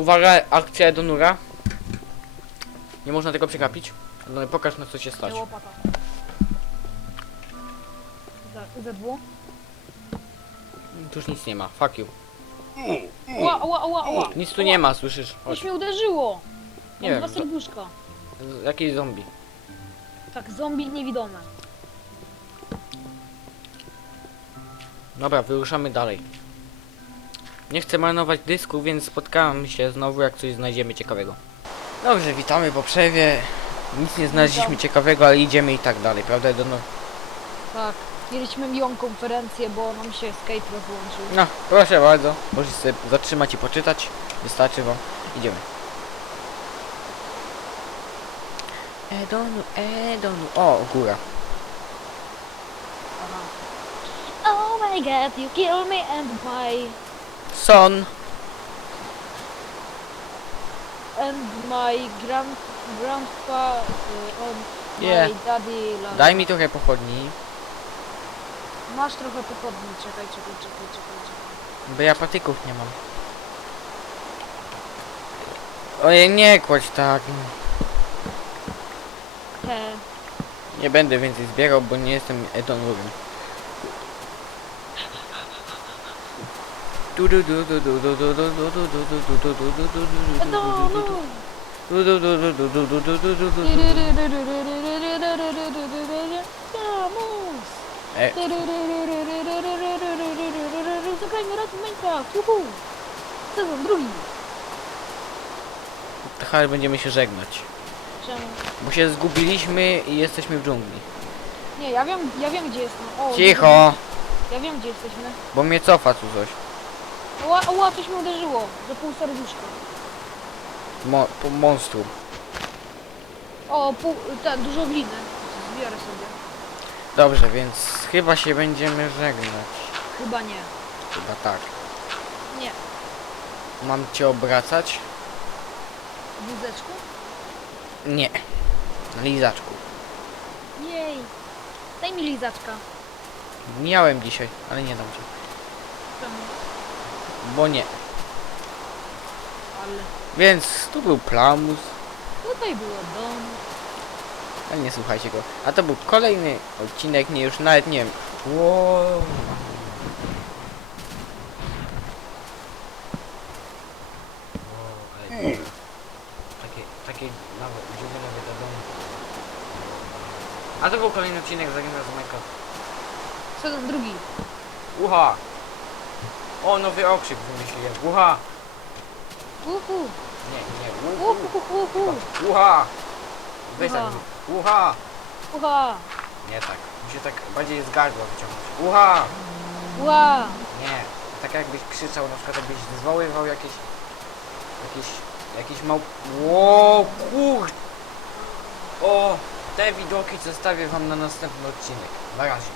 Uwaga, akcja do nura. Nie można tego przegapić. No pokaż na co się stać. Łopata. Za- Zedło. Tu już nic nie ma. Fuck you. Ła, ła, ła, ła. Nic tu nie ma, słyszysz? Chodź. Coś mnie uderzyło. Nie Mam wiem, dwa to- serduszka. Z- Jakieś zombie. Tak, zombie niewidome. Dobra, wyruszamy dalej. Nie chcę marnować dysku, więc spotkamy się znowu, jak coś znajdziemy ciekawego. Dobrze, witamy po przerwie. Nic nie znaleźliśmy Witam. ciekawego, ale idziemy i tak dalej, prawda? Do no... Tak. Mieliśmy miłą konferencję, bo nam się Skype rozłączył. no, proszę bardzo. Możecie sobie zatrzymać i poczytać. Wystarczy wam. Idziemy. Edonu, Edonu. O, góra. Aha. Oh my god, you kill me and my... Son. And my grand... grandpa... Uh, and Nie. my daddy... la- Daj mi trochę pochodni, Masz trochę pochodni, czekaj, czekaj, czekaj, czekaj, czekaj. bo ja patyków nie mam. Ojej, nie kładź tak. He. Nie będę więcej zbierał, bo nie jestem Edonurem. Edonu! Vamos! E, Zagrajmy raz w Minecraft, juhu! Sezon drugi. to chyba będziemy się żegnać. Czemu? Bo się zgubiliśmy i jesteśmy w dżungli. Nie, ja wiem, ja wiem gdzie jestem. O, Cicho! Ja wiem gdzie jesteśmy. Bo mnie cofa tu coś. Ła, ła, coś mnie uderzyło. Za pół serduszka. Mo po monstrum. O, pół, ten, dużo gliny. Zbiorę sobie. Dobrze, więc chyba się będziemy żegnać. Chyba nie. Chyba tak. Nie. Mam cię obracać? W wózeczku? Nie. Na lizaczku. Jej. Daj mi lizaczka. Miałem dzisiaj, ale nie dam ci. Czemu? Bo nie. Ale Więc tu był plamus. tutaj było dom. Ale nie słuchajcie go. A to był kolejny odcinek, nie już nawet nie wiem. Wow. Takie, takie nawet, nawet domu. A to był kolejny odcinek Zaginał z Minecraft. Sezon drugi. Uha! O, nowy okrzyk wymyśliłem. Uha! Uhu. Nie, nie, Uhu, uhu. Uha. tak. Uha! Uha. Nie tak. Musi tak bardziej z gardła wyciągnąć. Uha! Ła. Nie. Tak jakbyś krzyczał, na przykład jakbyś zwoływał jakieś... Jakieś... Jakieś mał... Ło, kur... O! Te widoki zostawię wam na następny odcinek. Na razie.